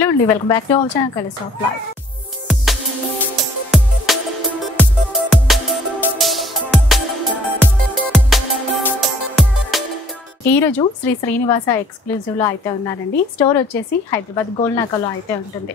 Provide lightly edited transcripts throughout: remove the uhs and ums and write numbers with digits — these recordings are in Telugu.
Hello and welcome back to our channel Colors of Life. ఈ రోజు శ్రీ శ్రీనివాస ఎక్స్క్లూజివ్ లో అయితే ఉన్నానండి. స్టోర్ వచ్చేసి హైదరాబాద్ గోల్నాకలో అయితే ఉంటుంది.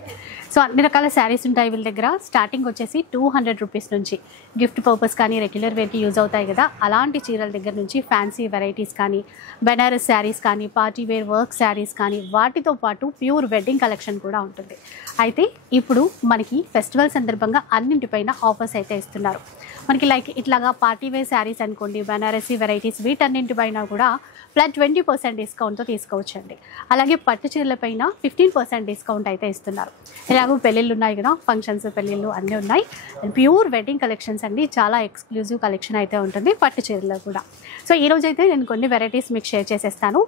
సో అన్ని రకాల శారీస్ ఉంటాయి వీళ్ళ దగ్గర. స్టార్టింగ్ వచ్చేసి 200 రూపీస్ నుంచి గిఫ్ట్ పర్పస్ కానీ రెగ్యులర్ వేర్కి యూజ్ అవుతాయి కదా, అలాంటి చీరల దగ్గర నుంచి ఫ్యాన్సీ వెరైటీస్ కానీ, బెనారస్ శారీస్ కానీ, పార్టీ వేర్ వర్క్ శారీస్ కానీ, వాటితో పాటు ప్యూర్ వెడ్డింగ్ కలెక్షన్ కూడా ఉంటుంది. అయితే ఇప్పుడు మనకి ఫెస్టివల్ సందర్భంగా అన్నింటిపైన ఆఫర్స్ అయితే ఇస్తున్నారు. మనకి లైక్ ఇట్లాగా పార్టీ వేర్ శారీస్ అనుకోండి, బెనారసీ వెరైటీస్, వీటన్నింటిపైన కూడా ప్లస్ 20% డిస్కౌంట్తో తీసుకోవచ్చండి. అలాగే పట్టు చీరలపైన 15% డిస్కౌంట్ అయితే ఇస్తున్నారు. ఇలాగో పెళ్ళిళ్ళు ఉన్నాయి కదా, ఫంక్షన్స్ పెళ్ళిళ్ళు అన్నీ ఉన్నాయి. ప్యూర్ వెడ్డింగ్ కలెక్షన్స్ అండి, చాలా ఎక్స్క్లూజివ్ కలెక్షన్ అయితే ఉంటుంది పట్టు చీరలో కూడా. సో ఈరోజు అయితే నేను కొన్ని వెరైటీస్ మీకు షేర్ చేసేస్తాను.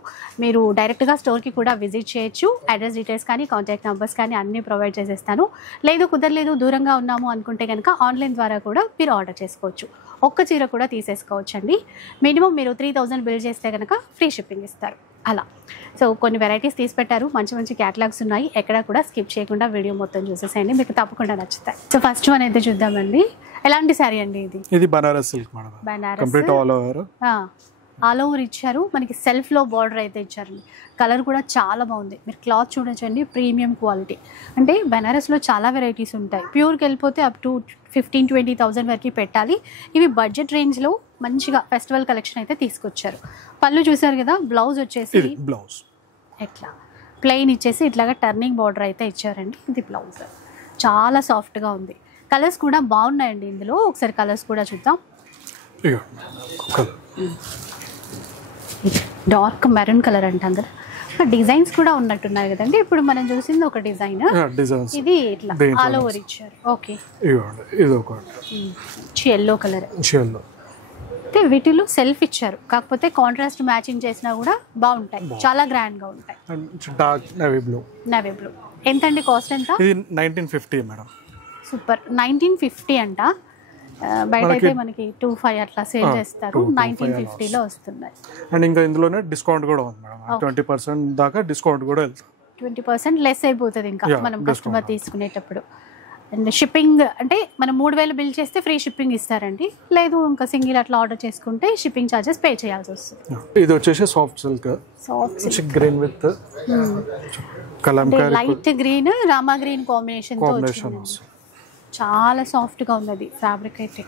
మీరు డైరెక్ట్గా స్టోర్కి కూడా విజిట్ చేయొచ్చు. అడ్రస్ డీటెయిల్స్ కానీ, కాంటాక్ట్ నెంబర్స్ కానీ అన్నీ ప్రొవైడ్ చేసేస్తాను. లేదు కుదరలేదు, దూరంగా ఉన్నాము అనుకుంటే కనుక ఆన్లైన్ ద్వారా కూడా మీరు ఆర్డర్ చేసుకోవచ్చు. ఒక్క చీర కూడా తీసేసుకోవచ్చండి. మినిమం మీరు 3000 బిల్ చేస్తే కనుక ఫ్రీ షిప్పింగ్ ఇస్తారు అలా. సో కొన్ని వెరైటీస్ తీసి పెట్టారు, మంచి మంచి క్యాటలాగ్స్ ఉన్నాయి. ఎక్కడ కూడా స్కిప్ చేయకుండా వీడియో మొత్తం చూసేసేయండి, మీకు తప్పకుండా నచ్చుతాయి. సో ఫస్ట్ వన్ అయితే చూద్దామండి. ఎలాంటి శారీ అండి ఇది? ఇది Banaras silk madam. Banaras all over ఇచ్చారు. మనకి సెల్ఫ్లో బార్డర్ అయితే ఇచ్చారండి. కలర్ కూడా చాలా బాగుంది. మీరు క్లాత్ చూడొచ్చండి, ప్రీమియం క్వాలిటీ. అంటే బనారస్లో చాలా వెరైటీస్ ఉంటాయి. ప్యూర్కి వెళ్ళిపోతే అప్ టు 15-20,000 వరకు పెట్టాలి. ఇవి బడ్జెట్ రేంజ్లో మంచిగా ఫెస్టివల్ కలెక్షన్ అయితే తీసుకొచ్చారు. పళ్ళు చూసారు కదా, బ్లౌజ్ వచ్చేసి బ్లౌజ్ ఎట్లా ప్లెయిన్ ఇచ్చేసి ఇట్లాగా టర్నింగ్ బార్డర్ అయితే ఇచ్చారండి. ఇది బ్లౌజ్ చాలా సాఫ్ట్గా ఉంది. కలర్స్ కూడా బాగున్నాయండి ఇందులో. ఒకసారి కలర్స్ కూడా చూద్దాం. డార్క్ మెరూన్ కలర్ అంటాం కదా, డిజైన్స్ కూడా ఉన్నట్టున్నాయి కదండి. ఇప్పుడు మనం చూసింది ఒక డిజైన్, ఇది ఇట్లా ఆల్ ఓవర్ ఇచ్చారు. Okay, yellow colour. అయితే వీటిలో సెల్ఫ్ ఇచ్చారు, కాకపోతే కాంట్రాస్ట్ మ్యాచింగ్ చేసినా కూడా బాగుంటాయి, చాలా గ్రాండ్ గా ఉంటాయి. నేవీ బ్లూ ఎంతండి కాస్ట్? ఎంత? 1950 మేడం. సూపర్, 1950 అంట. బయట అయితే మనకి 25 అట్లా సేల్ చేస్తారు. 1950లో వస్తున్నాయి. అండ్ ఇంకా ఇందులోనే డిస్కౌంట్ కూడా ఉంది మేడం. 20% దాకా డిస్కౌంట్ కూడా వెళ్తుంది. 20% లెస్ అయిపోతుంది ఇంకా మనం కస్టమర్ తీసుకునేటప్పుడు. అండ్ షిప్పింగ్ అంటే మనం 3000 బిల్ చేస్తే ఫ్రీ షిప్పింగ్ ఇస్తారండి. లేదు ఇంకా సింగిల్ అట్లా ఆర్డర్ చేసుకుంటే షిప్పింగ్ ఛార్జెస్ పే చేయాల్సి వస్తుంది. ఇది వచ్చేసి soft silk green with Kalamkari, light green Rama green combination తో చాలా సాఫ్ట్ గా ఉన్నది ఫ్యాబ్రిక్ అయితే.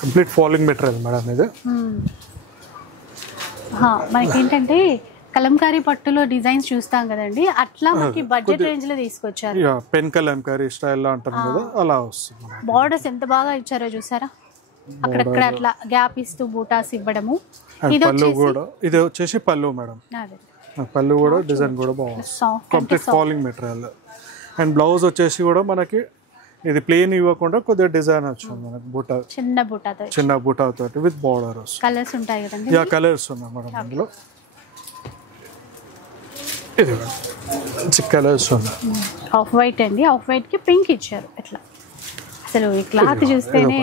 కంప్లీట్ ఫాలింగ్ మెటీరియల్ మేడం ఇది. మనకి ఏంటంటే కలంకారీ పట్టులో డిజైన్స్ చూస్తాం కదండి, అట్లా మనకి బడ్జెట్ రేంజ్ లో తీసుకొచ్చారు. పెన్ కలంకారీ స్టైల్ లో అంటారు కదా, అలా వస్తుంది. బార్డర్స్ ఎంత బాగా ఇచ్చారో చూసారా, అక్కడక్కడ అట్లా గ్యాప్ ఇస్తూ బూటాస్ ఇవ్వడము. ఇది వచ్చేసి పళ్ళు మేడం. పళ్ళు కూడా డిజైన్ కూడా బాగుంది, complete falling material. And blouse వచ్చేసి కూడా మనకి ఇది ప్లేన్ ఇవ్వకుండా కొద్దిగా డిజైన్ వచ్చింది మనకి, బూటా చిన్న బూటాతో విత్ బార్డర్. కలర్స్ ఉంటాయి కదండి. కలర్స్ ఉన్నాయి మేడం అందులో. ఇది మంచి కలర్స్ ఉన్నాయి. ఆఫ్ వైట్ అండి, ఆఫ్ వైట్ కి పింక్ ఇచ్చారు. ఇట్లా అసలు ఈ క్లాత్ చూస్తేనే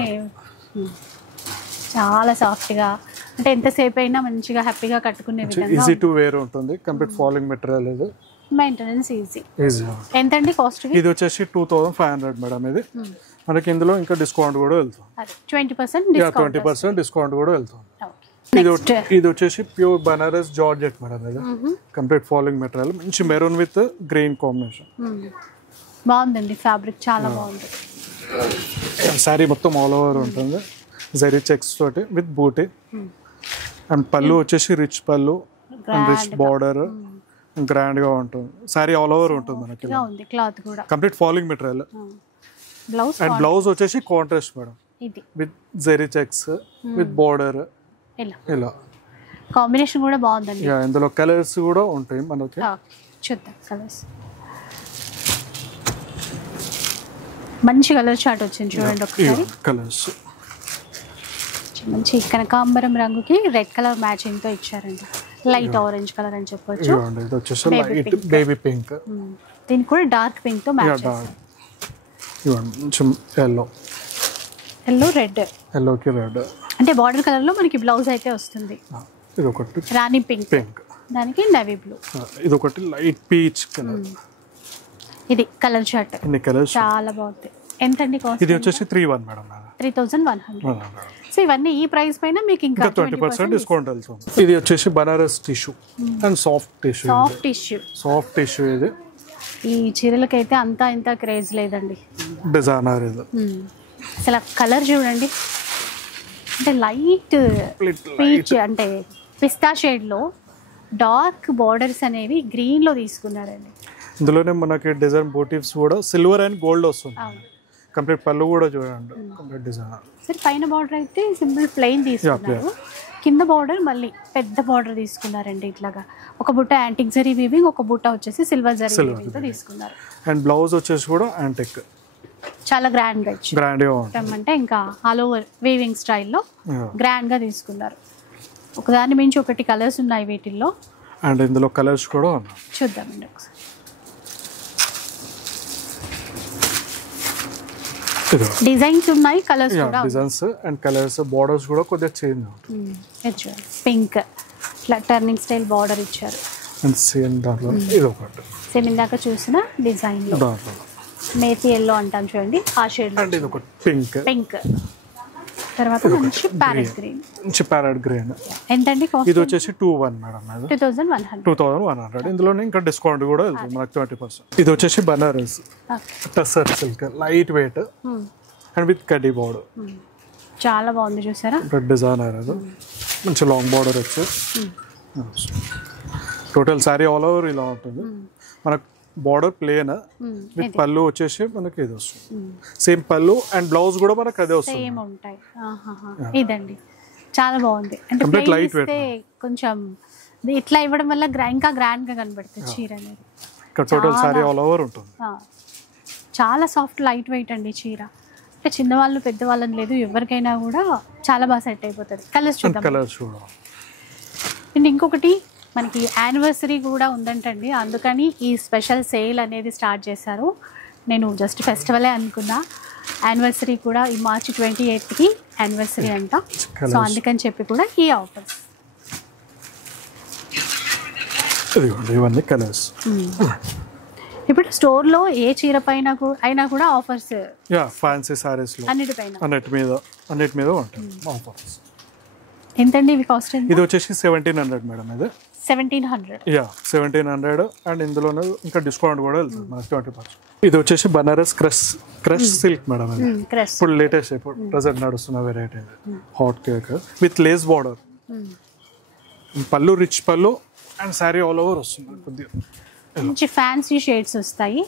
చాలా సాఫ్ట్ గా, అంటే ఎంతసేపు అయినా మంచిగా హ్యాపీగా కట్టుకునే విధంగా, ఈజీ టు వేర్ ఉంటుంది. కంప్లీట్ ఫాలింగ్ మెటీరియల్, ఇది మెయింటెనెన్స్ ఈజీ. ఎంతండి కాస్ట్? ఇది వచ్చేసి 2500 మేడం. ఇది మనకి ఇందులో ఇంకా డిస్కౌంట్ కూడా వెళ్తుంది. 20% డిస్కౌంట్ కూడా వెళ్తుంది. ఇది వచ్చేసి ప్యూర్ బనారస్ జార్జెట్ మేడం. ఇది కంప్లీట్ ఫాలింగ్ మెటీరియల్, మంచి మెరూన్ విత్ గ్రీన్ కాంబినేషన్. బాగుందండి ఫ్యాబ్రిక్, చాలా బాగుంది. శారీ మొత్తం ఆల్ ఓవర్ ఉంటుంది, జరీ చెక్స్ తోటి విత్ బూటీ. అండ్ పళ్ళు వచ్చేసి రిచ్ పళ్ళు అండ్ రిచ్ బార్డర్, గ్రాండ్ గా ఉంటుంది. సారీ ఆల్ ఓవర్ ఉంటుంది మనకి. క్లాత్ కూడా complete falling material. Blouse and blouse వచ్చేసి contrast madam, with zari checks with border. ఇలా కాంబినేషన్ కూడా బాగుందండి. ఇందులో కలర్స్ కూడా ఉంటాయి మనకి, చూద్దాం. కలర్స్ మంచి కలర్ చార్ట్ వచ్చింది చూడండి ఒకసారి. కలర్స్ మంచి కనకాంబరం రంగుకి రెడ్ కలర్ మ్యాచింగ్ తో ఇచ్చారండి. లైట్ ఆరెంజ్ కలర్ అని చెప్పొచ్చు. ఇది వచ్చేసి లైట్ బేబీ పింక్. దీనికి కూడా డార్క్ పింక్ తో మ్యాచ్ చేశారు. ఎల్లో రెడ్, ఎల్లోకి రెడ్. అంటే బార్డర్ కలర్ లో మనకి బ్లౌజ్ అయితే వస్తుంది. ఇది ఒకటి రాణి పింక్, దానికి నేవీ బ్లూ. ఇది ఒకటి లైట్ పీచ్ కలర్. ఇది కలర్ చార్ట్, ఇన్ని కలర్స్. చాలా బాగుంది. ఎంతండి కాస్ట్? ఇది వచ్చేసి 3,100 మేడం. 3,100. సో ఇవన్నీ ఈ ప్రైస్ పైన మీకు ఇంకా 20% డిస్కౌంట్ వెళ్తుంది. ఇది వచ్చేసి Banaras tissue and soft tissue. Soft tissue ఇది. ఈ చీరలకైతే అంతా ఇంత క్రేజ్ లేదండి. డిజైనర్ ఇది. అసలు కలర్ చూడండి, అంటే లైట్ పీచ్ అంటే పిస్తా షేడ్లో డార్క్ బార్డర్స్ అనేవి గ్రీన్లో తీసుకున్నారండి. ఇందులోనే మనకి డిజైన్ మోటివ్స్ కూడా సిల్వర్ అండ్ గోల్డ్ వస్తుంది. కంప్లీట్ పళ్ళు కూడా చూడండి, కంప్లీట్ డిజైన్. సరే, పైన బార్డర్ అయితే సింపుల్ ప్లెయిన్ తీసుకున్నారు, కింద బార్డర్ మళ్ళీ పెద్ద బార్డర్ తీసుకున్నారండి. ఇట్లాగా ఒక బుట్ట యాంటిక్ జరీ వీవింగ్, ఒక బుట్ట వచ్చేసి సిల్వర్ జరీ వీవింగ్ తో తీసుకున్నారు. అండ్ బ్లౌజ్ వచ్చేసి కూడా యాంటిక్, చాలా గ్రాండ్ గా ఇచ్చారు. గ్రాండ్ గా ఉంటుంది, అంటే ఇంకా ఆల్ ఓవర్ వీవింగ్ స్టైల్లో గ్రాండ్ గా తీసుకున్నారు. ఒకదాని మించి ఒకటి కలర్స్ ఉన్నాయి వీటిల్లో. అండ్ ఇందులో కలర్స్ కూడా ఉన్నాయి, చూద్దామండి ఒకసారి. డిజైన్స్ ఉన్నాయి, కలర్స్ కూడా. డిజైన్స్ అండ్ కలర్స్, బోర్డర్స్ కూడా కొద్దిగా చేంజ్ ఉంటుంది. పింక్ ఇట్లా టర్నింగ్ స్టైల్ బార్డర్ ఇచ్చారు. అండ్ సేమ్ దాంట్లో ఇది ఒకటి, సేమ్ ఇందాక చూసిన డిజైన్ లో మేతి ఎల్లో అంటాం చూడండి, ఆ షేడ్. అండ్ ఇది ఒకటి పింక్. పింక్ తర్వాత మంచి ప్యారెట్ గ్రీన్. మంచి ప్యారెట్ గ్రీన్. ఎంతండి కాస్ట్? ఇది వచ్చేసి 2,100 మేడం. 2,100. ఇందులోనే ఇంకా డిస్కౌంట్ కూడా వెళ్తుంది మనకు 20%. ఇది వచ్చేసి Banaras tussar silk, light weight and with కడ్డీ బార్డర్. చాలా బాగుంది చూసారా, డిజైనర్ అది. మంచి లాంగ్ బార్డర్ వచ్చి టోటల్ శారీ ఆల్ ఓవర్ ఇలా ఉంటుంది. మనకు బార్డర్ ప్లేన్ విత్ పళ్ళు వచ్చేసి మనకి ఇది వస్తుంది. సేమ్ పళ్ళు అండ్ బ్లౌజ్ కూడా మనకి అదే వస్తుంది. సేమ్ ఉంటాయి. ఇదండి చాలా బాగుంది. అంటే లైట్ వెయిట్, కొంచెం ఇట్లా ఇవ్వడం వల్ల ఇంకా గ్రాండ్ గా కనబడుతుంది చీర అనేది. టోటల్ శారీ ఆల్ ఓవర్ ఉంటుంది. చాలా సాఫ్ట్ లైట్ వెయిట్ అండి చీర. అంటే చిన్నవాళ్ళు పెద్దవాళ్ళని లేదు, ఎవరికైనా కూడా చాలా బాగా సెట్ అయిపోతుంది. కలర్స్ చూద్దాం. అండ్ ఇంకొకటి మనకి యానివర్సరీ కూడా ఉందంటండి, అందుకని ఈ స్పెషల్ సేల్ అనేది స్టార్ట్ చేశారు. నేను జస్ట్ ఫెస్టివలే అనుకున్నా, యానివర్సరీ కూడా ఈ March 28కి యానివర్సరీ అంట. సో అందుకని చెప్పి కూడా ఈ ఆఫర్స్. ఇవన్నీ కలర్స్. ఇప్పుడు స్టోర్లో ఏ చీర పైన అయినా కూడా ఆఫర్స్, ఫ్యాన్సీ సారీస్ లో అన్నిటి మీద ఉంటాయి ఆఫర్స్. ఎంతండి ఇవి కాస్ట్? ఇది వచ్చేసి 1,700 మేడం. ఇది 1,700. 1,700. అండ్ ఇందులోనే ఇంకా డిస్కౌంట్ కూడా వెళ్తుంది మనకి 20%. ఇది వచ్చేసి బనారస్ క్రష్ సిల్క్ మేడం. ఇది ఇప్పుడు లేటెస్ట్, ఇప్పుడు ప్రెసెంట్ నడుస్తున్న variety, hot cake with lace border. పళ్ళు రిచ్ పళ్ళు అండ్ శారీ ఆల్ ఓవర్ వస్తుంది. కొద్దిగా మంచి ఫ్యాన్సీ షేడ్స్ వస్తాయి,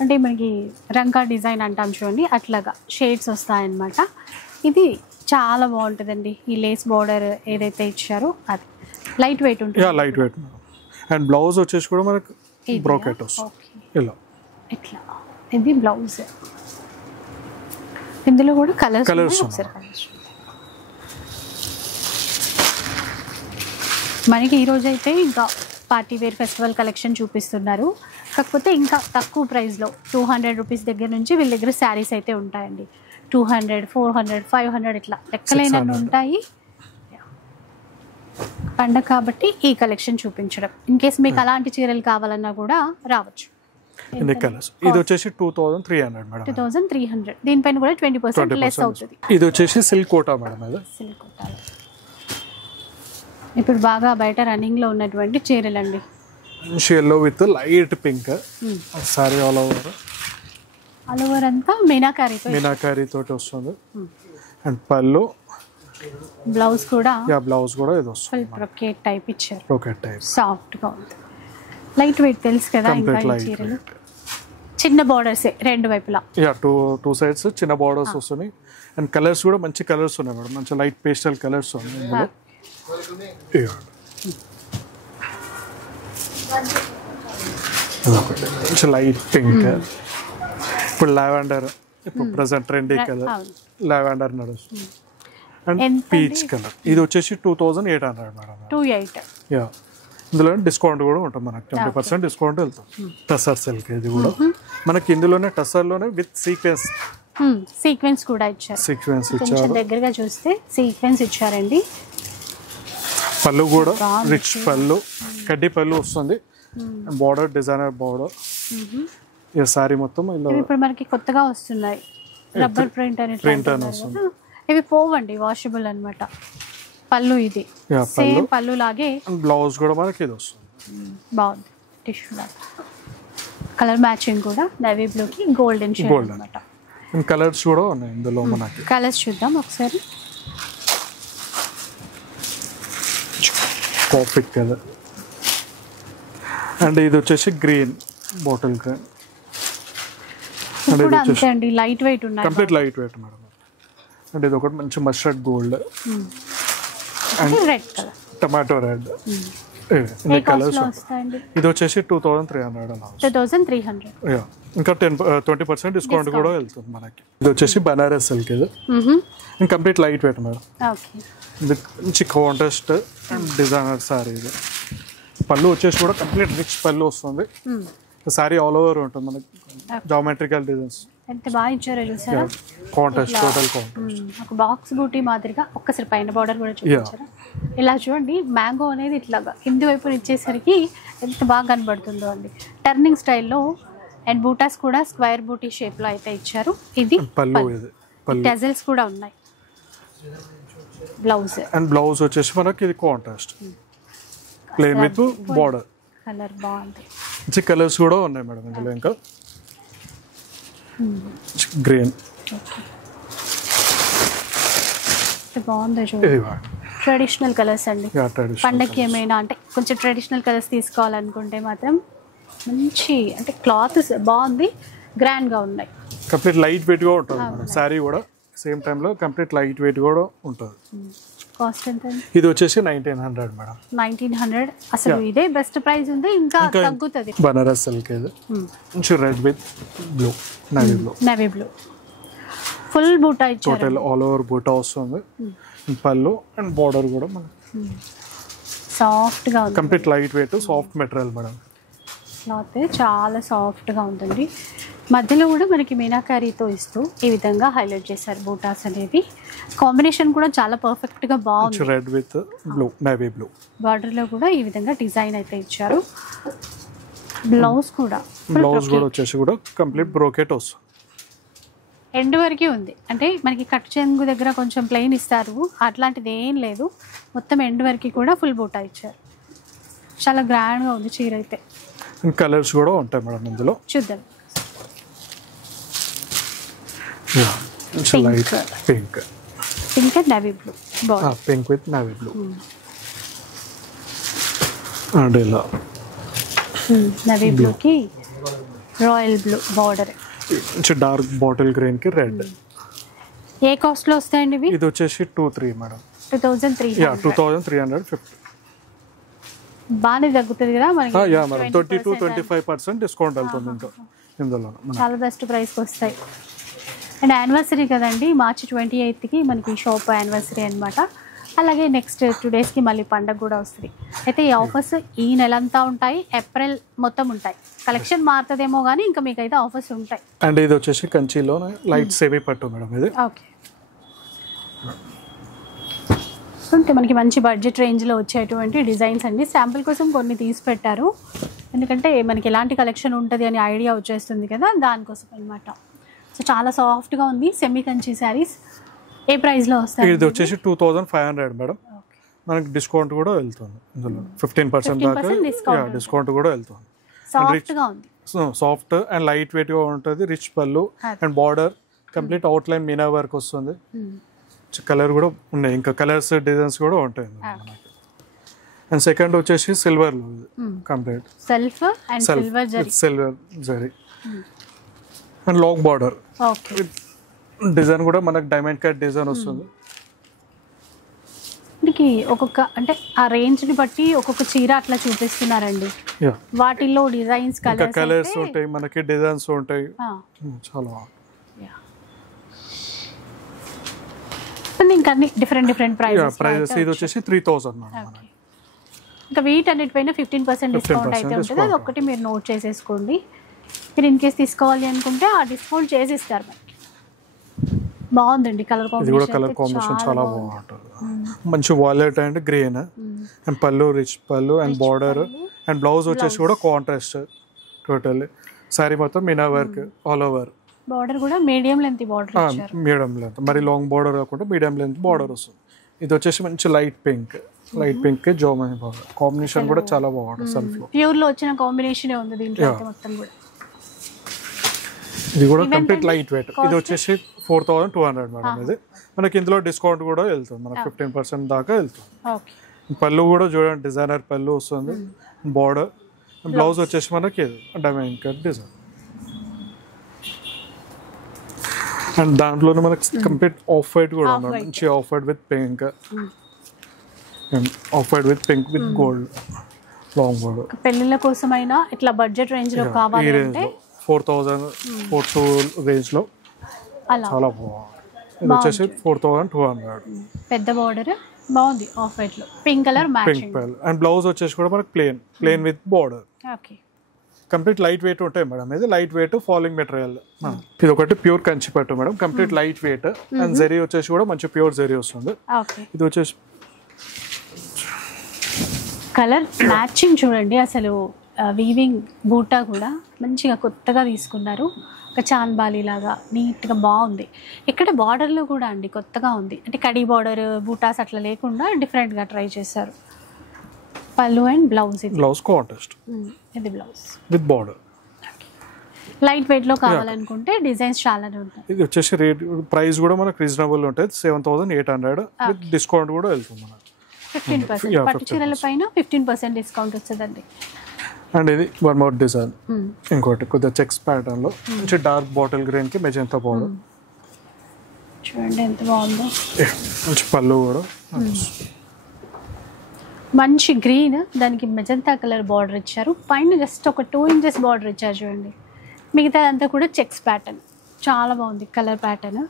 అంటే మనకి రంగా డిజైన్ అంటాం చూడండి, అట్లాగా షేడ్స్ వస్తాయన్నమాట. ఇది చాలా బాగుంటుందండి. ఈ లేస్ బార్డర్ ఏదైతే ఇచ్చారో అది లైట్ వెయిట్ ఉంటుంది. Light weight. అండ్ బ్లౌజ్ వచ్చేసి కూడా మనకు బ్రోకెట్ వస్తుంది ఇలా. ఇట్లా ఇది బ్లౌజ్. ఇందులో కూడా కలర్స్ మనకి ఈరోజు అయితే ఇంకా పార్టీ వేర్ ఫెస్టివల్ కలెక్షన్ చూపిస్తున్నారు. కాకపోతే ఇంకా తక్కువ ప్రైస్లో 200 రూపీస్ దగ్గర నుంచి వీళ్ళ దగ్గర శారీస్ అయితే ఉంటాయండి. 200, 400, 500 ఇట్లా లెక్కలేనన్ని ఉంటాయి. పండగ కాబట్టి ఈ కలెక్షన్ చూపించడం. ఇన్ కేస్ మీకు అలాంటి చీరలు కావాలన్నా కూడా రావచ్చు. ఇది వచ్చేసి 2,300 మేడం. 2,300. దీనిపైన కూడా 20% లెస్ అవుతుంది. ఇది వచ్చేసి silk Kota madam. Silk Kota ఇప్పుడు బాగా బయట రన్నింగ్ లో ఉన్నటువంటి చీరలండి. షెల్లో with light pink sari all over అంతా మీనాకారీ తోటి వస్తుంది. అండ్ పళ్ళు, బ్లౌజ్ కూడా ఇది వస్తుంది. బ్రోకెట్ టైప్ ఇచ్చారు. సాఫ్ట్ గా ఉంది, లైట్ వెయిట్ తెలుసు కదా. ఇంకా ఈ చీరలు చిన్న బార్డర్స్ రెండు వైపులా, టూ సైడ్స్ చిన్న బార్డర్స్ వస్తున్నాయి. అండ్ కలర్స్ కూడా మంచి కలర్స్ ఉన్నాయి మేడం, మంచి లైట్ పేస్టల్ కలర్స్ ఉన్నాయి ఇందులో. మంచి లైట్ పింక్, ఇప్పుడు లావెండర్, ఇప్పుడు ప్రెసెంట్ ట్రెండీ కలర్ లావెండర్ నడుస్తుంది. And peach colour. ఇది వచ్చేసి 2,800 మేడం. 28. ఇందులో డిస్కౌంట్ కూడా ఉంటుంది మనకి, 20% డిస్కౌంట్ వెళ్తుంది. టస్సర్ సిల్క్ ఇది కూడా మనకి. ఇందులోనే టస్సర్లోనే విత్ సీక్వెన్స్ కూడా ఇచ్చారు. కొంచెం దగ్గరగా చూస్తే సీక్వెన్స్ ఇచ్చారండి. పళ్ళు కూడా రిచ్ పళ్ళు, కడ్డీ పళ్ళు వస్తుంది. బార్డర్ డిజైనర్ బార్డర్ ఇక సారీ మొత్తం ఇలా ఇవి ఇప్పుడు మనకి కొత్తగా వస్తున్నాయి రబ్బర్ ప్రింట్ అని వస్తుంది. ఇవి పోవండి, వాషబుల్ అన్నమాట. పళ్ళు ఇది సేమ్ పళ్ళు లాగే. బ్లౌజ్ కూడా మనకి ఇది వస్తుంది. బాగుంది టిష్యూ లాగా. కలర్ మ్యాచింగ్ కూడా నేవీ బ్లూ కి గోల్డెన్ షేడ్ అన్నమాట. కలర్స్ కూడా ఉన్నాయి ఇందులో మనకి. కలర్స్ చూద్దాం ఒకసారి. కాఫీ కలర్ అండ్ ఇది వచ్చేసి గ్రీన్, బాటిల్ గ్రీన్. కూడా అంతే అండి, లైట్ వెయిట్ ఉన్నాయి, complete light weight madam. And ఇది ఒకటి మంచి mustard gold and red colour, tomato red. Colours ఇది వచ్చేసి 2300. ఇంకా 20% డిస్కౌంట్ కూడా వెళ్తుంది మనకి. ఇది వచ్చేసి బనారస్ సిల్క్. ఇది కంప్లీట్ లైట్ వెయిట్ మేడం. ఇది మంచి కాంట్రాస్ట్ అండ్ డిజైనర్ సారీ. ఇది పళ్ళు వచ్చేసి కూడా కంప్లీట్ రిచ్ పళ్ళు వస్తుంది. సారీ ఆల్ ఓవర్ ఉంటుంది మనకి, జామెట్రికల్ డిజైన్స్. ఎంత బాగా ఇచ్చారో చూసారా, కాంట్రాస్ట్, టోటల్ కాంట్రాస్ట్. ఒక బాక్స్ బూటీ మాదిరిగా. ఒక్కసారి పైన బార్డర్ కూడా చూపించారా, ఇలా చూడండి. మ్యాంగో అనేది ఇట్లాగా కింది వైపు ఇచ్చేసరికి ఎంత బాగా కనబడుతుందో అండి, టర్నింగ్ స్టైల్లో. అండ్ బూటాస్ కూడా స్క్వేర్ బూటీ షేప్ లో అయితే ఇచ్చారు. ఇది పళ్ళు, టెజల్స్ కూడా ఉన్నాయి. బ్లౌజ్ అండ్ బ్లౌజ్ వచ్చేసి మనకి ఇది contrast plain with border. Colour బాగుంది. మంచి కలర్స్ కూడా ఉన్నాయి మేడం ఇందులో. ఇంకా గ్రీన్ బాగుంది చూడండి. ట్రెడిషనల్ కలర్స్ అండి. పండగకి ఏమైనా అంటే కొంచెం ట్రెడిషనల్ కలర్స్ తీసుకోవాలనుకుంటే మాత్రం మంచి, అంటే క్లాత్ బాగుంది, గ్రాండ్ గా ఉన్నాయి. కంప్లీట్ లైట్ వెయిట్ గా ఉంటుంది మేడం సారీ కూడా. సేమ్ టైంలో కంప్లీట్ లైట్ వెయిట్ కూడా ఉంటుంది. కాస్ట్ ఎంత? ఇది వచ్చేసి 1900 మేడం. 1900. అసలు ఇదే బెస్ట్ ప్రైస్ ఉంది, ఇంకా తగ్గుతుంది. బనారస్ సిల్క్. ఇది మంచి red with blue, navy blue. Navy blue full బూటా ఇచ్చారు. టోటల్ ఆల్ ఓవర్ బూటా వస్తుంది. పళ్ళు అండ్ బార్డర్ కూడా మనకి సాఫ్ట్ గా ఉంది. Complete light weight soft material madam. Cloth చాలా సాఫ్ట్ గా ఉంటుంది. మధ్యలో కూడా మనకి మీనాకారీతో ఇస్తూ ఈ విధంగా హైలైట్ చేశారు బూటాస్ అనేది. కాంబినేషన్ కూడా చాలా పర్ఫెక్ట్ గా బాగుంది. Red with blue, navy blue. Border లో కూడా ఈ విధంగా డిజైన్ అయితే ఇచ్చారు. బ్లౌజ్ కూడా వచ్చేసి కూడా కంప్లీట్ బ్రోకెట్ వస్తుంది. ఎండ్ వరకు ఉంది. అంటే మనకి కట్ చెంగు దగ్గర కొంచెం ప్లెయిన్ ఇస్తారు, అట్లాంటిది ఏం లేదు. మొత్తం ఎండ్ వరకు కూడా ఫుల్ బూటా ఇచ్చారు. చాలా గ్రాండ్ గా ఉంది చీర అయితే. కలర్స్ కూడా ఉంటాయి మేడం ఇందులో. చూద్దాం. Light pink, pink and navy blue. Pink with navy blue. And ఇలా నేవీ బ్లూ కి royal blue border. Dark bottle green కి రెడ్. ఏ కాస్ట్ లో వస్తాయండి ఇవి? ఇది వచ్చేసి 23 మేడం. 2350. బాగానే తగ్గుతుంది కదా మనకి. 20-25% డిస్కౌంట్ వెళ్తుంది ఇంకా ఇందులో. చాలా బెస్ట్ ప్రైస్కి వస్తాయి. అండ్ యానివర్సరీ కదండి, మార్చి 28కి మనకి షాప్ యానివర్సరీ అనమాట. అలాగే నెక్స్ట్ 2 డేస్కి మళ్ళీ పండగ కూడా వస్తుంది. అయితే ఈ ఆఫర్స్ ఈ నెలంతా ఉంటాయి, ఏప్రిల్ మొత్తం ఉంటాయి. కలెక్షన్ మారుతుందేమో కానీ ఇంకా మీకు అయితే ఆఫర్స్ ఉంటాయి. అండ్ ఇది వచ్చేసి కంచిలో లైట్ సెమీ పట్టు మేడం. ఇది ఓకే. అంటే మనకి మంచి బడ్జెట్ రేంజ్లో వచ్చేటువంటి డిజైన్స్ అండి. శాంపుల్ కోసం కొన్ని తీసి పెట్టారు, ఎందుకంటే మనకి ఎలాంటి కలెక్షన్ ఉంటుంది అని ఐడియా వచ్చేస్తుంది కదా, దానికోసం అనమాట. సో చాలా సాఫ్ట్గా ఉంది. సెమీ కంచి శారీస్ ఏ ప్రైస్లో వస్తాయి? ఇది వచ్చేసి 2500 మేడం. మనకి డిస్కౌంట్ కూడా వెళ్తుంది ఇందులో. 15% దాకా డిస్కౌంట్ కూడా వెళ్తుంది. సాఫ్ట్గా ఉంది. సాఫ్ట్ అండ్ లైట్ వెయిట్ గా ఉంటుంది. రిచ్ పళ్ళు and border complete out line Meena work వస్తుంది. కలర్ కూడా ఉన్నాయి, ఇంకా కలర్స్ డిజైన్స్ కూడా ఉంటాయి. అండ్ సెకండ్ వచ్చేసి సిల్వర్ లో complete self and silver zari and long border design కూడా మనకు డైమండ్ కట్ డిజైన్ వస్తుంది. మనకి ఒక్కొక్క అంటే ఆ రేంజ్ ని బట్టి ఒక్కొక్క చీర అట్లా చూపిస్తున్నారండి. వాటిల్లో డిజైన్స్ కలర్స్ ఉంటాయి, మనకి డిజైన్స్ ఉంటాయి. చాలా ఇంకా డిఫరెంట్ ప్రైజెస్. ఇది వచ్చేసి 3000 మేడం. ఇంకా వీటన్నిటిపైన 15% డిస్కౌంట్ అయితే ఉంటుంది. అది ఒక్కటి మీరు నోట్ చేసేసుకోండి. మీరు ఇన్ కేస్ తీసుకోవాలి అనుకుంటే ఆ డిస్కౌంట్ చేసి ఇస్తారు మనకి. బాగుందండి కలర్ కాంబినేషన్ చాలా బాగుంటుంది. మంచి వాలెట్ అండ్ గ్రీన్ అండ్ పళ్ళు రిచ్ పళ్ళు అండ్ బార్డర్ అండ్ బ్లౌజ్ వచ్చేసి కూడా కాంట్రాస్ట్ టోటల్లీ సారీ మొత్తం Meena work all over. Border కూడా మీడియం లెంత్ బార్డర్ ఇచ్చారు. మీడియం లెంత్, మరి లాంగ్ బార్డర్ కాకుండా మీడియం లెంత్ బార్డర్ వస్తుంది. ఇది వచ్చేసి మంచి లైట్ పింక్ జోమని బార్డర్ కాంబినేషన్ కూడా చాలా బాగుంటుంది. సెల్ఫ్ లో ప్యూర్ లో వచ్చిన కాంబినేషన్ ఉంది దీంట్లో మొత్తం కూడా. ఇది కూడా కంప్లీట్ లైట్ వెయిట్. ఇది వచ్చేసి 4200 మేడం. ఇది మనకి ఇందులో డిస్కౌంట్ కూడా వెళ్తుంది, మనకి 15% దాకా వెళ్తుంది. పళ్ళు కూడా చూడండి డిజైనర్ పళ్ళు వస్తుంది. బార్డర్ బ్లౌజ్ వచ్చేసి మనకి డైమండ్ కట్ డిజైన్. అండ్ దాంట్లోనే మనకి కంప్లీట్ ఆఫ్ వైట్ కూడా ఉంది, మంచి off white with pink, off white with pink with gold long border. పెళ్లిళ్ళ కోసమైనా ఇట్లా బడ్జెట్ రేంజ్ లో కావాలి అంటే 4000 రేంజ్ లో చాలా బాగుంది. ఇది వచ్చేసి 4200. పెద్ద బార్డర్ బాగుంది, ఆఫ్ వైట్ లో pink colour matching. And blouse వచ్చేసి కూడా మనకి plane with border. Okay, complete light weight ఉంటాయి మేడం. ఇది లైట్ వెయిట్ ఫాలింగ్ మెటీరియల్. ఇది ఒకటి ప్యూర్ కంచి పట్టు madam, complete light weight. And zari వచ్చేసి కూడా మంచి ప్యూర్ జరీ వస్తుంది. ఇది వచ్చేసి కలర్ మ్యాచింగ్ చూడండి, అసలు వీవింగ్ బూటా కూడా మంచిగా కొత్తగా తీసుకున్నారు. ఒక చాన్బాలి లాగా నీట్గా బాగుంది. ఇక్కడ బార్డర్లో కూడా అండి కొత్తగా ఉంది, అంటే కడీ బార్డర్ బూటాస్ అట్లా లేకుండా డిఫరెంట్గా ట్రై చేశారు. పళ్ళు అండ్ బ్లౌజ్, బ్లౌజ్ కాంట్రాస్ట్, ఇది blouse with border. Light weight లో కావాలనుకుంటే డిజైన్స్ చాలానే ఉంటాయి. ఇది వచ్చేసి రేట్ ప్రైస్ కూడా మనకు రీజనబుల్ ఉంటుంది, 7800 విత్ డిస్కౌంట్ కూడా వెళ్తుంది మనకు 15%. పట్టు చీరల పైన 15% డిస్కౌంట్ వస్తుందండి. అండ్ ఇది వన్ మోర్ డిజైన్, ఇంకోటి కొద్దిగా చెక్స్ ప్యాటర్న్ లో మంచి డార్క్ బాటిల్ గ్రీన్ కి మెజంతా బార్డర్. చూడండి ఎంత బాగుందో. మంచి పళ్ళు కూడా మంచి గ్రీన్, దానికి మెజంతా కలర్ బార్డర్ ఇచ్చారు. పైన జస్ట్ ఒక 2 inches బార్డర్ ఇచ్చారు చూడండి. మిగతా అంతా కూడా చెక్స్ ప్యాటర్న్, చాలా బాగుంది కలర్ ప్యాటర్న్.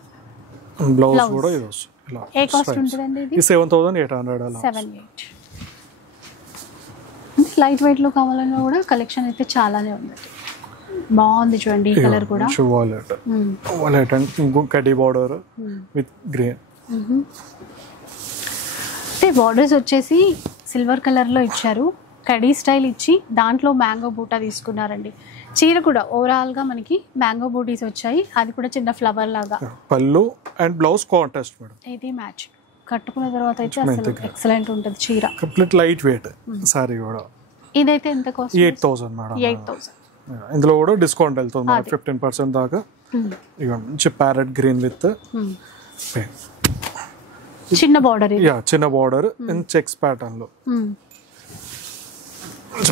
బ్లౌజ్ కూడా ఇది వస్తుంది. ఏ కాస్ట్ ఉంటుందండి ఇది? 7800 అలా. 78. లైట్ వెయిట్ లో కావాలన్నా కూడా కలెక్షన్ అయితే చాలానే ఉంది. బాగుంది చూడండి ఈ కలర్ కూడా. వాలెట్ అండ్ కడ్డీ బార్డర్ విత్ గ్రీన్. అంటే బార్డర్స్ వచ్చేసి సిల్వర్ కలర్ లో ఇచ్చారు, కడీ స్టైల్ ఇచ్చి దాంట్లో మ్యాంగో బూటా తీసుకున్నారండి. చీర కూడా ఓవరాల్ గా మనకి మ్యాంగో బూటీస్ వచ్చాయి, అది కూడా చిన్న ఫ్లవర్ లాగా. పళ్ళు అండ్ బ్లౌజ్ కాంట్రాస్ట్ మేడం. ఇది మ్యాచ్ కట్టుకున్న తర్వాత అయితే అసలు ఎక్సలెంట్ ఉంటుంది చీర. కంప్లీట్ లైట్ వెయిట్ సారీ కూడా. ఇదైతే ఎంత కాస్ట్? 8000 మేడం. 8000. ఇందులో కూడా డిస్కౌంట్ వెళ్తుంది మనకి 15% దాకా. ఇక మంచి ప్యారెట్ గ్రీన్ విత్ చిన్న బార్డర్, చిన్న బార్డర్ అండ్ చెక్స్ ప్యాటర్న్ లో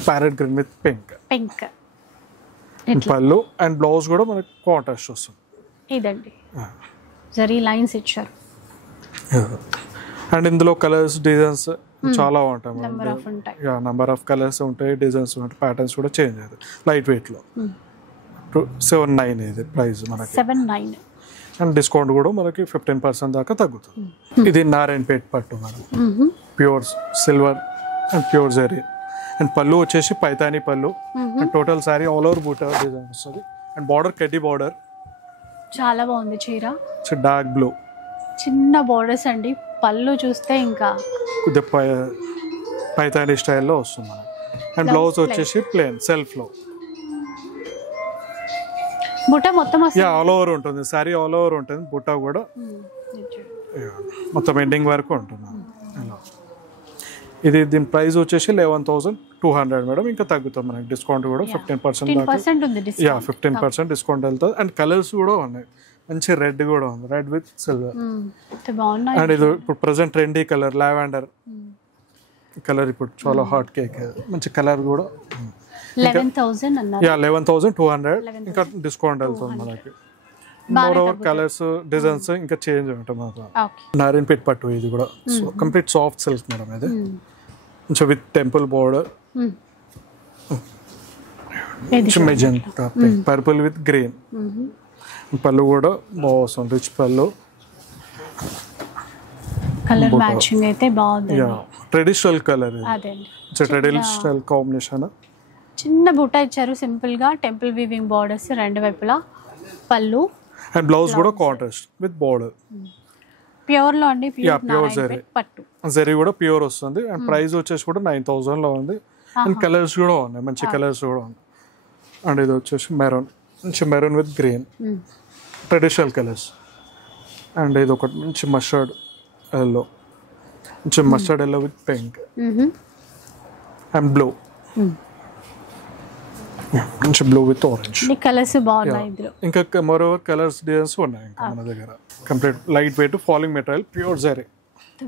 ప్యారెట్ గ్రీన్ విత్ పింక్. పళ్ళు అండ్ బ్లౌజ్ కూడా మనకి కాంట్రాస్ట్ వస్తుంది. ఇదండి జరీ లైన్స్ ఇచ్చారు. అండ్ ఇందులో కలర్స్ డిజైన్స్ చాలా ఉంటాయి, నెంబర్ ఆఫ్ కలర్స్ ఉంటాయి, డిజైన్స్ ఉంటాయి, ప్యాటర్న్స్ కూడా చేంజ్ అవుతాయి. లైట్ వెయిట్ లో 79 ఇది ప్రైస్ మనకి. 79. అండ్ డిస్కౌంట్ కూడా మనకి 15% దాకా తగ్గుతుంది. ఇది నారాయణపేట్ పట్టు madam, pure silver and pure zari. And పళ్ళు వచ్చేసి పైతానీ పళ్ళు. And total sorry all over బూటా డిజైన్ వస్తుంది. అండ్ బార్డర్ కడ్డీ బార్డర్, చాలా బాగుంది చీర. డార్క్ బ్లూ, చిన్న బార్డర్స్ అండి. పళ్ళు చూస్తే ఇంకా పైతానీ స్టైల్లో వస్తుంది మనకి. అండ్ బ్లౌజ్ వచ్చేసి ప్లేన్ సెల్ఫ్ లో బుట్ట మొత్తం ఆల్ ఓవర్ ఉంటుంది, సారీ ఆల్ ఓవర్ ఉంటుంది. బుట్ట కూడా మొత్తం ఎండింగ్ వరకు ఉంటుంది. ఇది దీని ప్రైస్ వచ్చేసి 11,200 మేడం. ఇంకా తగ్గుతుంది మనకి డిస్కౌంట్ కూడా 15% దాకా. 15% డిస్కౌంట్ వెళ్తుంది. అండ్ కలర్స్ కూడా ఉన్నాయి, మంచి రెడ్ కూడా ఉంది, రెడ్ విత్ సిల్వర్. అండ్ ఇది ఇప్పుడు present trendy colour lavender colour, ఇప్పుడు చాలా హాట్ కేక్, మంచి కలర్ కూడా. 11,200 ఇంకా డిస్కౌంట్ వెళ్తుంది మనకి. మోర్ ఓవర్ కలర్స్ డిజైన్స్ ఇంకా చేంజ్ ఉంటాయి మనకు. నారాయణపేట్ పట్టు ఇది కూడా కంప్లీట్ సాఫ్ట్ సిల్క్ మేడం. ఇది కొంచెం with temple border, magenta purple with green. పళ్ళు కూడా బాగుంది, రిచ్ పళ్ళు. కలర్ మ్యాచింగ్ అయితే బాగుంది. Traditional colour, traditional combination. చిన్న బుట్ట ఇచ్చారు సింపుల్ గా, టెంపుల్ వీవింగ్ బార్డర్స్ రెండు వైపులా. పళ్ళు అండ్ బ్లౌజ్ కూడా కాంట్రాస్ట్ విత్ బార్డర్. ప్యూర్ లో అండి, ప్యూర్ జరీ పట్టు. జరీ కూడా ప్యూర్ వస్తుంది. అండ్ ప్రైస్ వచ్చేసి కూడా 9,000 లో ఉంది. అండ్ కలర్స్ కూడా ఉన్నాయి, మంచి కలర్స్ కూడా ఉన్నాయి. అండ్ ఇది వచ్చేసి మెరూన్, మంచి maroon with green, traditional colours. And ఇది ఒకటి మంచి మస్టర్డ్ ఎల్లో, మంచి mustard yellow with pink and blue, మంచి బ్లూ విత్ ఆరెంజ్. కలర్స్ బాగున్నాయి ఇందులో. ఇంకా మోరోవర్ కలర్స్ డిజైన్స్ ఉన్నాయి ఇంకా మన దగ్గర. Complete light weight falling material, pure zari.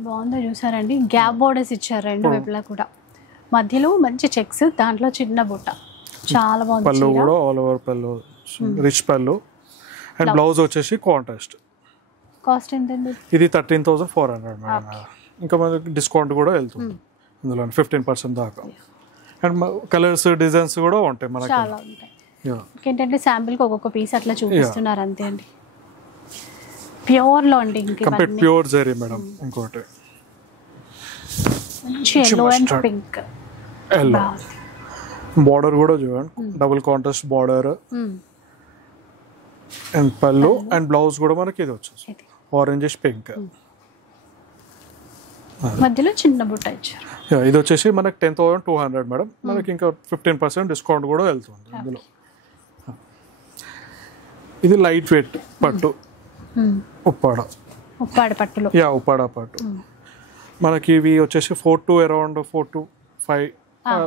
బాగుందో చూసారండి, గ్యాప్ బోర్డర్స్ ఇచ్చారు రెండు వైపులా కూడా, మధ్యలో మంచి చెక్స్, దాంట్లో చిన్న బుట్ట, చాలా బాగుంది. పళ్ళు కూడా ఆల్ ఓవర్ పళ్ళు, రిచ్ పళ్ళు. అండ్ బ్లౌజ్ వచ్చేసి కాంట్రాస్ట్. కాస్ట్ ఎంతండి? ఇది 13,400 మేడం. ఇంకా మనకి డిస్కౌంట్ కూడా వెళ్తుంది ఇందులో 15% దాకా. అండ్ కలర్స్ డిజైన్స్ కూడా ఉంటాయి మనకి, చాలా ఉంటాయి. ఏంటంటే శాంపిల్కి ఒక్కొక్క పీస్ అట్లా చూపిస్తున్నారు అంతే అండి. ప్యూర్లో అండి, కంప్లీట్ ప్యూర్ జరీ మేడం. ఇంకోటి మంచి yellow and pink, yellow border కూడా చూడండి, డబుల్ కాంట్రాస్ట్ బార్డర్. అండ్ పళ్ళు అండ్ బ్లౌజ్ కూడా మనకి ఇది వచ్చేసి ఆరెంజ్ పింక్, మధ్యలో చిన్న బుట్ట ఇచ్చారు. ఇది వచ్చేసి మనకి 10,200 మేడం. మనకి ఇంకా 15% డిస్కౌంట్ కూడా వెళ్తుంది ఇందులో. ఇది లైట్ వెయిట్ పట్టు, ఉప్పాడ పట్టులో. ఉప్పాడ పట్టు. మనకి ఇవి వచ్చేసి 4 to around 4 to 5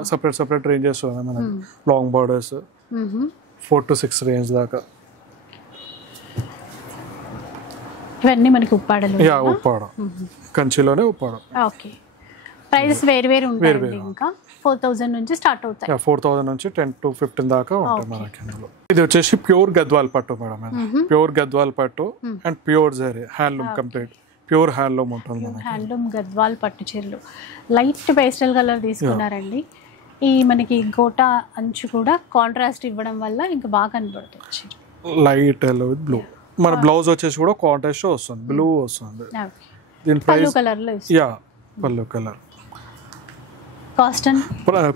separate ranges ఉన్నాయి మనకి. లాంగ్ బార్డర్స్ 4 to 6 రేంజ్ దాకా. ఇవన్నీ మనకి ఉప్పాడలు. ఉప్పాడ, కంచిలోనే ఉప్పాడ. ఓకే, ప్రైజెస్ వేరు ఉంటాయి. ఇంకా 4,000 నుంచి స్టార్ట్ అవుతాయి. 4,000 నుంచి 10 to 15 దాకా ఉంటాయి మనకి ఇందులో. ఇది వచ్చేసి ప్యూర్ గద్వాల్ పట్టు మేడం. ప్యూర్ గద్వాల్ పట్టు and pure zari, handloom, complete pure handloom ఉంటుంది. హ్యాండ్లూమ్ గద్వాల్ పట్టు చీరలు లైట్ పేస్టల్ కలర్ తీసుకున్నారండి. ఈ మనకి గోటా అంచు కూడా కాంట్రాస్ట్ ఇవ్వడం వల్ల ఇంకా బాగా కనబడుతుంది. Light yellow with blue. మన బ్లౌజ్ వచ్చేసి కూడా కాంట్రాస్ట్ వస్తుంది, బ్లూ వస్తుంది. దీని ప్రైస్ కలర్ లో పళ్ళు కలర్.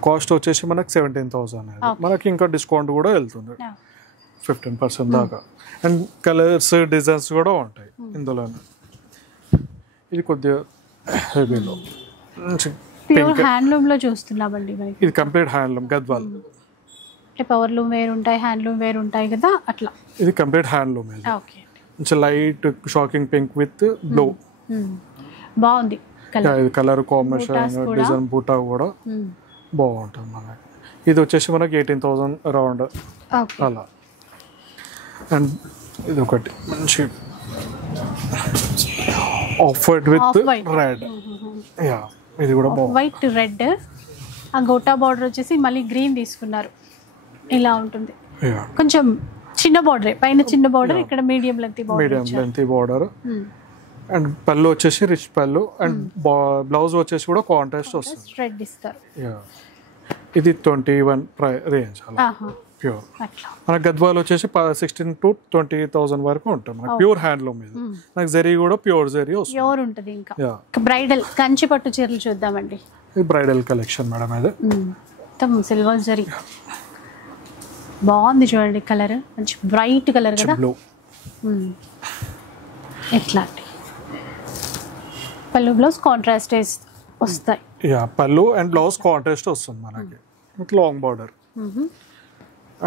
కాస్ట్ వచ్చేసి మనకి 17,000. మనకి ఇంకా డిస్కౌంట్ కూడా వెళ్తుంది 15% దాకా. అండ్ కలర్స్ డిజైన్స్ కూడా ఉంటాయి ఇందులో. ఇది కొద్దిగా హెవీలో హ్యాండ్లూమ్ లో చూస్తున్నామండి. ఇది కంప్లీట్ హ్యాండ్లూమ్ గద్వాల్. పవర్లూమ్ వేరు ఉంటాయి, హ్యాండ్లూమ్ వేరు ఉంటాయి కదా, అట్లా. ఇది complete handloom. Light shocking pink with blue, బాగుంది కలర్ కాంబినేషన్. డిజైన్ బూటా కూడా బాగుంటుంది మనకి. ఇది వచ్చేసి మనకి 18,000 అరౌండ్ అలా. అండ్ ఇది ఒకటి మంచి ఆఫ్ వైట్ విత్ రెడ్. ఇది కూడా వైట్ రెడ్. ఆ గోటా బార్డర్ వచ్చేసి మళ్ళీ గ్రీన్ తీసుకున్నారు. ఇలా ఉంటుంది, కొంచెం చిన్న బార్డర్, పైన చిన్న బార్డర్, ఇక్కడ మీడియం లెంత్ బార్డర్. అండ్ పళ్ళు వచ్చేసి రిచ్ పళ్ళు. అండ్ బ్లౌజ్ వచ్చేసి కూడా కాంట్రాస్ట్ వస్తుంది, రెడ్ ఇస్తారు. ఇది 21 రేంజ్ అలా ప్యూర్. మన గద్వాల్ వచ్చేసి 16 to 20,000 వరకు ఉంటుంది మనకి. ప్యూర్ హ్యాండ్లూమ్ ఇది. మనకి జరీ కూడా ప్యూర్ జరీ వస్తుంది, ప్యూర్ ఉంటుంది. ఇంకా బ్రైడల్ కంచి పట్టు చీరలు చూద్దామండి. ఇది బ్రైడల్ కలెక్షన్ మేడం. ఇది మొత్తం సిల్వర్ జరీ, బాగుంది చూడండి. కలర్ మంచి బ్రైట్ కలర్ కదా, బ్లూ. ఎట్లా పళ్ళు బ్లౌజ్ కాంట్రాస్ట్ వస్తాయి. పళ్ళు అండ్ బ్లౌజ్ కాంట్రాస్ట్ వస్తుంది మనకి విత్ లాంగ్ బార్డర్.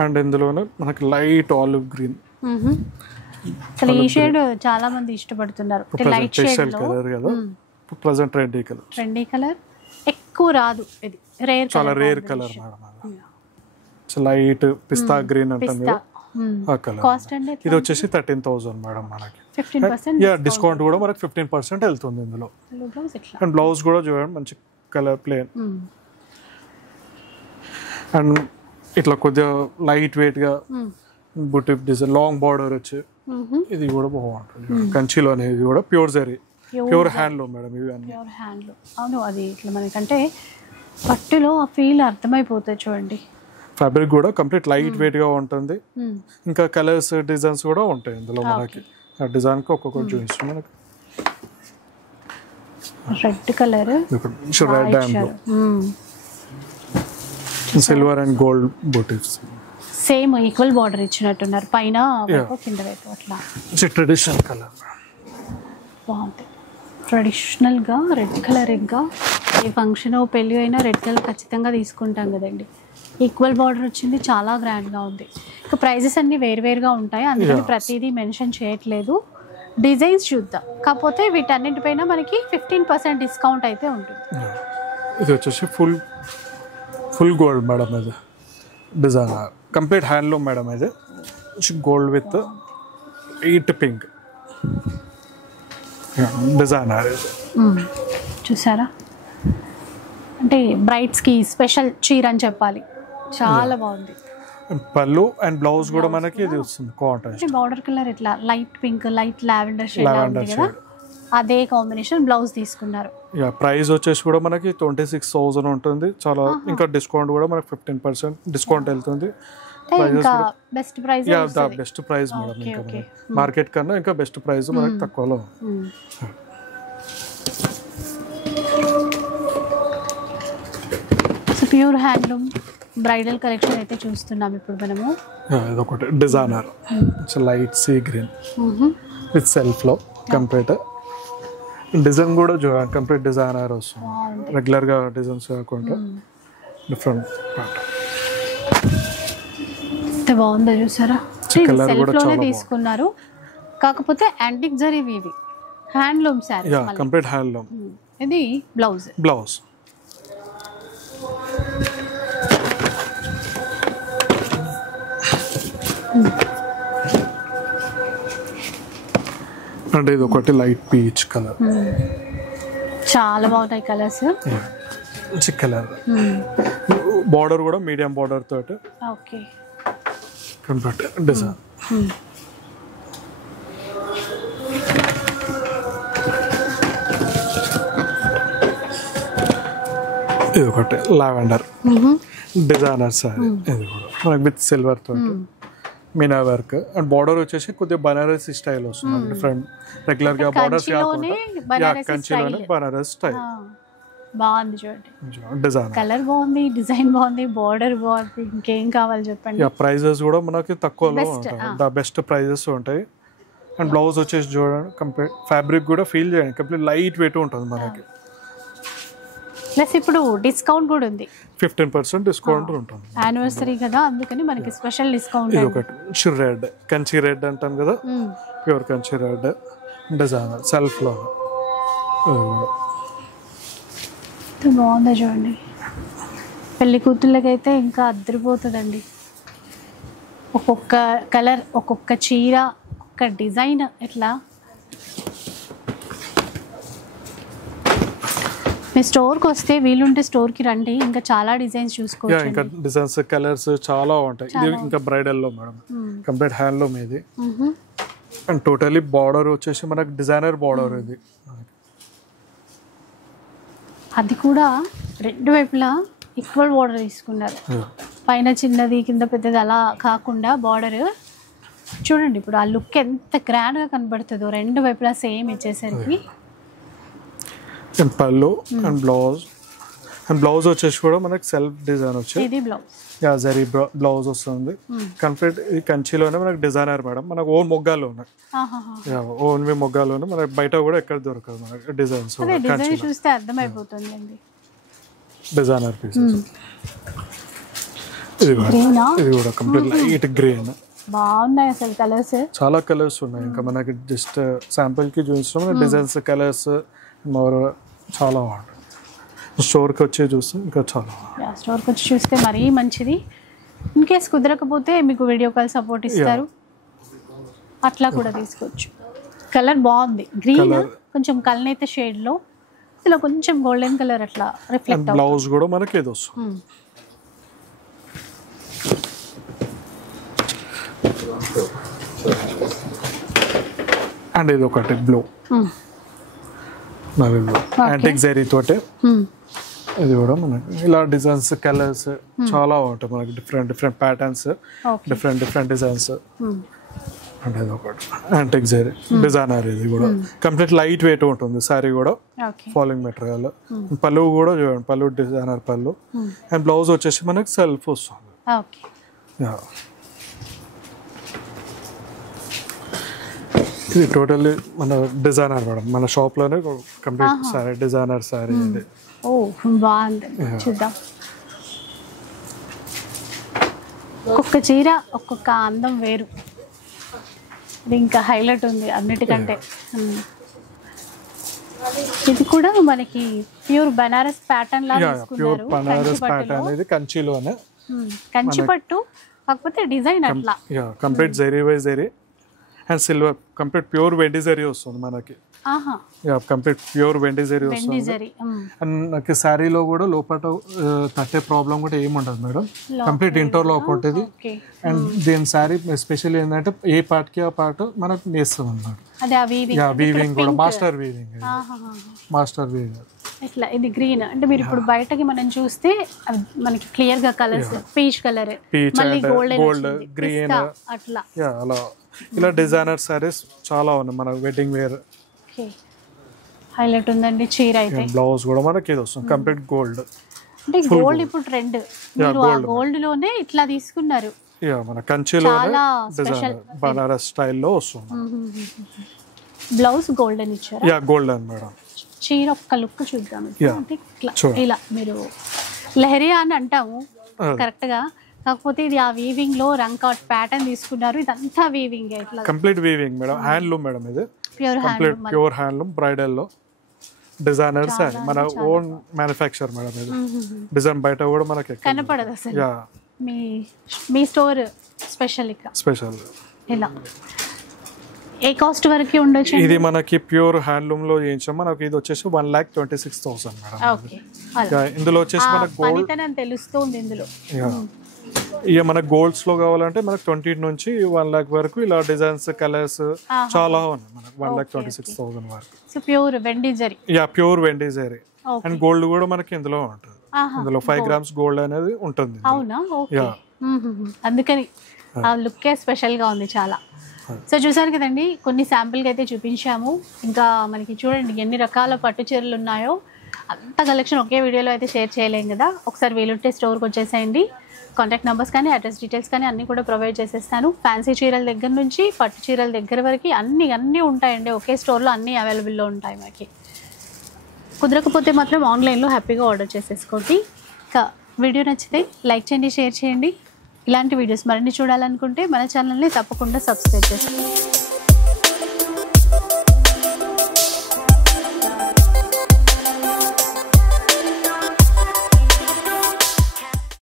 అండ్ ఇందులోనే మనకి లైట్ ఆలివ్ గ్రీన్. అసలు ఈ షేడ్ చాలా మంది ఇష్టపడుతున్నారు. లైట్ షేడ్ కలర్ కదా, ప్రెజెంట్ ట్రెండీ కలర్ ఎక్కువ రాదు. ఇది రేర్, చాలా రేర్ కలర్ మేడం. లైట్ పిస్తా గ్రీన్ ఉంటుంది ఆ కలర్. ఇది వచ్చేసి 13,000 మేడం మనకి. 15% డిస్కౌంట్ కూడా మనకి 15% వెళ్తుంది ఇందులో. అండ్ బ్లౌజ్ కూడా చూడండి మంచి కలర్ ప్లేన్. అండ్ ఇట్లా కొద్దిగా లైట్ వెయిట్ గా బుటిక్ డిజైన్, లాంగ్ బార్డర్ వచ్చి. ఇది కూడా బాగుంటుంది కంచిలో అనేది. ఇది కూడా pure zari, pure handloom madam. ఇవి అన్ని ప్యూర్ హ్యాండ్లూమ్. అవును, అది ఇట్లా మనకంటే పట్టులో ఆ ఫీల్ అర్థమైపోతుంది చూడండి. ఫ్యాబ్రిక్ కూడా కంప్లీట్ లైట్ వెయిట్ గా ఉంటుంది. ఇంకా కలర్స్ డిజైన్స్ కూడా ఉంటాయి ఇందులో మనకి. ఆ డిజైన్ కి ఒక్కొక్కటి చూపిస్తాం మనకి. Red colour, red and silver and gold butis. Same equal border ఇచ్చినట్టున్నారు, పైన కింద వైపు అట్లా. ట్రెడిషనల్ కలర్ బాగుంది. ట్రెడిషనల్ గా రెడ్ కలర్. ఇంకా ఏ ఫంక్షన్ పెళ్లి అయినా రెడ్ కలర్ ఖచ్చితంగా తీసుకుంటాం కదండి. ఈక్వల్ బార్డర్ వచ్చింది, చాలా గ్రాండ్గా ఉంది. ఇంకా ప్రైజెస్ అన్నీ వేరువేరుగా ఉంటాయి, అందుకని ప్రతిదీ మెన్షన్ చేయట్లేదు. డిజైన్స్ చూద్దాం. కాకపోతే వీటన్నిటిపైన మనకి 15% డిస్కౌంట్ అయితే ఉంటుంది. ఇది వచ్చేసి ఫుల్ గోల్డ్ మేడం, ఇది డిజైన్ కంప్లీట్ హ్యాండ్లూమ్ మేడం. ఇది గోల్డ్ విత్ 8 పింక్ డిజైనర్. చూసారా, అంటే బ్రైడ్స్కి స్పెషల్ చీర అని చెప్పాలి, చాలా బాగుంది. పళ్ళు అండ్ బ్లౌజ్ కూడా మనకి ఇది వస్తుంది కాంట్రాస్ట్. బార్డర్ కలర్ ఇట్లా light pink, light lavender shade ఉంది కదా, అదే కాంబినేషన్ బ్లౌజ్ తీసుకున్నారు. ప్రైస్ వచ్చేసి కూడా మనకి 26,000 ఉంటుంది. చాలా ఇంకా డిస్కౌంట్ కూడా మనకి 15% డిస్కౌంట్ వెళ్తుంది. Best price, best price madam. ఇంకా మార్కెట్ కన్నా ఇంకా బెస్ట్ ప్రైస్ మనకి తక్కువలో. ప్యూర్ హ్యాండ్లూమ్ బ్రైడల్ కలెక్షన్ అయితే చూస్తున్నాం ఇప్పుడు మనము. ఇదొకటి designer light sea green with self లో కంప్లీట్ డిజైన్ కూడా కంప్లీట్ డిజైనర్ వస్తుంది. రెగ్యులర్ గా డిజైన్స్ కాకుండా డిఫరెంట్ బాగుందో చూసారా. సెల్ఫ్ లోనే తీసుకున్నారు, కాకపోతే యాంటిక్ జరీ ఇవి హ్యాండ్లూమ్ సారీస్, కంప్లీట్ హ్యాండ్లూమ్. ఇది బ్లౌజ్ అంటే ఇది ఒకటి లైట్ పీచ్ కలర్, చాలా బాగుంటాయి కలర్స్. కలర్ బార్డర్ కూడా మీడియం బార్డర్ తోటి కంప్లీట్ డిజైన్. ఇది ఒకటి లావెండర్ డిజైనర్ సారీ, ఇది కూడా మనకి విత్ సిల్వర్ తోటి మీనా వర్క్. అండ్ బార్డర్ వచ్చేసి కొద్దిగా బనారసి స్టైల్ వస్తుంది, డిఫరెంట్ రెగ్యులర్ గా బార్డర్స్ కాకుండా కంచిలోనే బనారస్ స్టైల్. బాగుంది చూడండి, డిజైన్ కలర్ బాగుంది, డిజైన్ బాగుంది, బార్డర్ బాగుంది, ఇంకేం కావాలి చెప్పండి. ప్రైజెస్ కూడా మనకి తక్కువలో ఉంటాయి, ద బెస్ట్ ప్రైజెస్ ఉంటాయి. అండ్ బ్లౌజ్ వచ్చేసి చూడండి, కంప్లీట్ ఫ్యాబ్రిక్ కూడా ఫీల్ చేయండి, కంప్లీట్ లైట్ వెయిట్ ఉంటుంది మనకి. ప్లస్ ఇప్పుడు డిస్కౌంట్ కూడా ఉంది, 15% డిస్కౌంట్ ఉంటుంది. యానివర్సరీ కదా, అందుకని మనకి స్పెషల్ డిస్కౌంట్. ఇది ఒకటి రెడ్, కంచి రెడ్ అంటాం కదా, pure Kanchi red designer self లో బాగుంది చూడండి. పెళ్లి కూతుళ్ళకైతే ఇంకా అద్దరిపోతుందండి. ఒక్కొక్క కలర్, ఒక్కొక్క చీర, ఒక్కొక్క డిజైన్. ఇట్లా మీ స్టోర్కి వస్తే వీలుంటే స్టోర్కి రండి, ఇంకా చాలా డిజైన్స్ చూసుకోవచ్చు. ఇంకా డిజైన్స్ కలర్స్ చాలా ఉంటాయి. ఇది ఇంకా బ్రైడల్ లో మేడం, కంప్లీట్ హ్యాండ్లూమ్ ఇది. అండ్ టోటలీ బార్డర్ వచ్చేసి మనకి డిజైనర్ బార్డర్ ఇది, అది కూడా రెండు వైపులా ఈక్వల్ బార్డర్ తీసుకున్నారు. పైన చిన్నది కింద పెద్దది అలా కాకుండా బార్డర్ చూడండి. ఇప్పుడు ఆ లుక్ ఎంత గ్రాండ్గా కనబడుతుందో, రెండు వైపులా సేమ్ ఇచ్చేసరికి. అండ్ పళ్ళు అండ్ బ్లౌజ్ వచ్చేసి కూడా మనకి సెల్ఫ్ డిజైన్ వచ్చేది. ఇది బ్లౌజ్, జరీ బ్లౌజ్ వస్తుంది కంప్లీట్. ఇది కంచిలోనే మనకి డిజైనర్ మేడం, మనకు ఓన్ మొగ్గాలు ఉన్నాయి, ఓన్వి మొగ్గాలు ఉన్నాయి, మనకి బయట కూడా ఎక్కడ దొరకదు మనకి డిజైన్స్. డిజైన్ చూస్తే అర్థమైపోతుంది డిజైనర్ పీసెస్. ఇది కూడా కంప్లీట్ లైట్ గ్రీన్, బాగున్నాయి అసలు కలర్స్, చాలా కలర్స్ ఉన్నాయి. ఇంకా మనకి జస్ట్ శాంపుల్ కి చూస్తున్నాం, డిజైన్స్ కలర్స్ చాలా బాగుంటుంది. స్టోర్కి వచ్చి చూస్తే ఇంకా చాలా, స్టోర్కి వచ్చి చూస్తే మరీ మంచిది. ఇన్ కేస్ కుదరకపోతే మీకు వీడియో కాల్ సపోర్ట్ ఇస్తారు, అట్లా కూడా తీసుకోవచ్చు. కలర్ బాగుంది, గ్రీన్ కొంచెం కలనైతే షేడ్ లో, ఇలా కొంచెం గోల్డెన్ కలర్ అట్లా రిఫ్లెక్ట్. బ్లౌజ్ కూడా మనకి ఏదో వస్తుంది. అండ్ ఇది ఒకటి బ్లూ, యాంటిక్ జరీ తోటి. ఇది కూడా మనకి ఇలా డిజైన్స్ కలర్స్ చాలా ఉంటాయి మనకి, డిఫరెంట్ ప్యాటర్న్స్, డిఫరెంట్ డిజైన్స్. అంటే ఇది ఒకటి యాంటిక్ జరీ డిజైనర్, ఇది కూడా కంప్లీట్ లైట్ వెయిట్ ఉంటుంది సారీ కూడా, ఫాలింగ్ మెటీరియల్. పళ్ళు కూడా చూడండి, పళ్ళు డిజైనర్ పళ్ళు. అండ్ బ్లౌజ్ వచ్చేసి మనకి సెల్ఫ్ వస్తుంది. ఇది టోటల్లీ మన డిజైనర్ మేడం, మన షాప్ లోనే కంప్లీట్ సారీ డిజైనర్ సారీ. ఇది బాగుంది, చూద్దాం. ఒక్కొక్క చీర ఒక్కొక్క అందం వేరు. ఇది ఇంకా హైలైట్ ఉంది అన్నిటికంటే. ఇది కూడా మనకి ప్యూర్ బనారస్ ప్యాటర్న్ లాగా తీసుకున్నారు. బనారస్ ప్యాటర్న్ ఇది కంచిలోనే, కంచి పట్టు కాకపోతే డిజైన్ అట్లా. Complete zari by zari and silver, complete pure వెండి జరీ వస్తుంది మనకి. కంప్లీట్ ప్యూర్ వెండి జరీ వస్తుంది. అండ్ నాకు శారీలో కూడా లోపల తట్టే ప్రాబ్లం కూడా ఏమి ఉండదు మేడం. కంప్లీట్ ఇంటర్లాక్ ఉంటుంది. అండ్ దీని శారీ స్పెషల్ ఏంటంటే ఏ పార్ట్కి ఆ పార్ట్ మనకు నేస్తాం అన్నమాట. వీవింగ్ కూడా మాస్టర్ వీవింగ్, మాస్టర్ వీవింగ్. ఇట్లా ఇది గ్రీన్ అంటే మీరు ఇప్పుడు బయటకి మనం చూస్తే మనకి క్లియర్ గా కలర్స్ పీచ్ కలర్, మళ్ళీ గోల్డ్, గ్రీన్ అట్లా అలా ఇలా డిజైనర్ సారీస్ చాలా ఉన్నాయి మన వెడ్డింగ్ వేర్. హైలైట్ ఉందండి చీర అయితే. బ్లౌజ్ కూడా మనకి ఇది వస్తుంది కంప్లీట్ గోల్డ్. అంటే గోల్డ్ ఇప్పుడు ట్రెండ్, మీరు ఆ గోల్డ్ లోనే ఇట్లా తీసుకున్నారు. మన కంచిలోనే డిజైనర్ బనారస్ స్టైల్లో వస్తుంది. బ్లౌజ్ గోల్డెన్ ఇచ్చారు. Golden madam. చీర ఒక్క లుక్ చూద్దాం. అంటే ఇలా మీరు లెహరియా అని అంటాము కరెక్ట్ గా, కాకపోతే ఇది ఆ వీవింగ్ లో రంకౌట్ ప్యాటర్న్ తీసుకున్నారు. ఇదంతా వీవింగ్, ఇట్లా complete weaving madam. Handloom madam, ఇది కంప్లీట్ ప్యూర్ హ్యాండ్లూమ్. బ్రైడల్ లో డిజైనర్ సారీ మన ఓన్ మ్యానుఫ్యాక్చర్ మేడం. ఇది డిజైన్ బయట కూడా మనకి కనపడదు అసలు. మీ స్టోర్ స్పెషల్ ఇక్కడ స్పెషల్. ఇలా ఏ కాస్ట్ వరకు ఉండొచ్చు? ఇది మనకి ప్యూర్ హ్యాండ్లూమ్ లో చేయించాం. మనకి ఇది వచ్చేసి 1,26,000 మేడం. ఇందులో వచ్చేసి మనకు గోల్డ్ తెలుస్తుంది. ఇందులో ఇక మనకు గోల్డ్స్ లో కావాలంటే మనకు 20 నుంచి 1 lakh వరకు ఇలా డిజైన్స్ కలర్స్ చాలా ఉన్నాయి మనకు. 1,26,000 వరకు. సో ప్యూర్ వెండి జరీ. ప్యూర్ వెండి జరీ. అండ్ గోల్డ్ కూడా మనకి ఇందులో ఉంటుంది. ఇందులో 5 grams గోల్డ్ అనేది ఉంటుంది. అవునా? అందుకని ఆ లుక్ స్పెషల్ గా ఉంది చాలా. సో చూసారు కదండి, కొన్ని శాంపుల్కి అయితే చూపించాము. ఇంకా మనకి చూడండి ఎన్ని రకాల పట్టు చీరలు ఉన్నాయో. అంత కలెక్షన్ ఒకే వీడియోలో అయితే షేర్ చేయలేం కదా. ఒకసారి వీలుంటే స్టోర్కి వచ్చేసేయండి. కాంటాక్ట్ నెంబర్స్ కానీ అడ్రస్ డీటెయిల్స్ కానీ అన్నీ కూడా ప్రొవైడ్ చేసేస్తాను. ఫ్యాన్సీ చీరల దగ్గర నుంచి పట్టు చీరల దగ్గర వరకు అన్నీ ఉంటాయండి. ఒకే స్టోర్లో అన్నీ అవైలబుల్లో ఉంటాయి మనకి. కుదరకపోతే మాత్రం ఆన్లైన్లో హ్యాపీగా ఆర్డర్ చేసేసుకోండి. ఇంకా వీడియో నచ్చితే లైక్ చేయండి, షేర్ చేయండి. ఇలాంటి వీడియోస్ మరిన్ని చూడాలనుకుంటే మన ఛానల్ని తప్పకుండా సబ్స్క్రైబ్ చేసుకోండి.